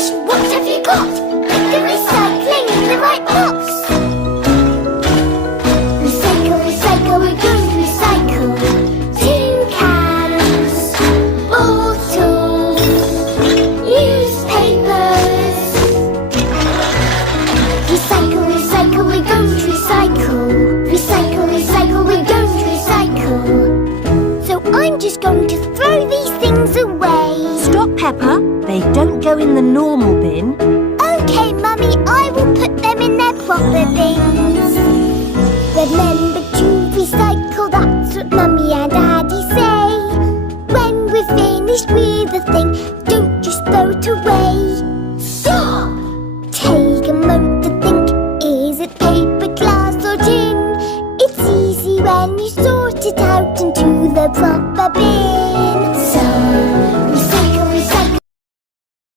finished, what have you got? Put the recycling in the right box. Recycle, recycle, we're going to recycle. Tin cans, bottles, newspapers. Recycle, recycle, we're going to recycle. Recycle, recycle, we're going to recycle. So I'm just going to throw these things away. Stop, Peppa. They don't go in the normal bin. Okay, Mummy, I will put them in their proper bins. Remember to recycle, that's what Mummy and Daddy say. When we're finished with a thing, don't just throw it away. Stop! Take a moment to think, is it paper, glass or tin? It's easy when you sort it out into the proper bin.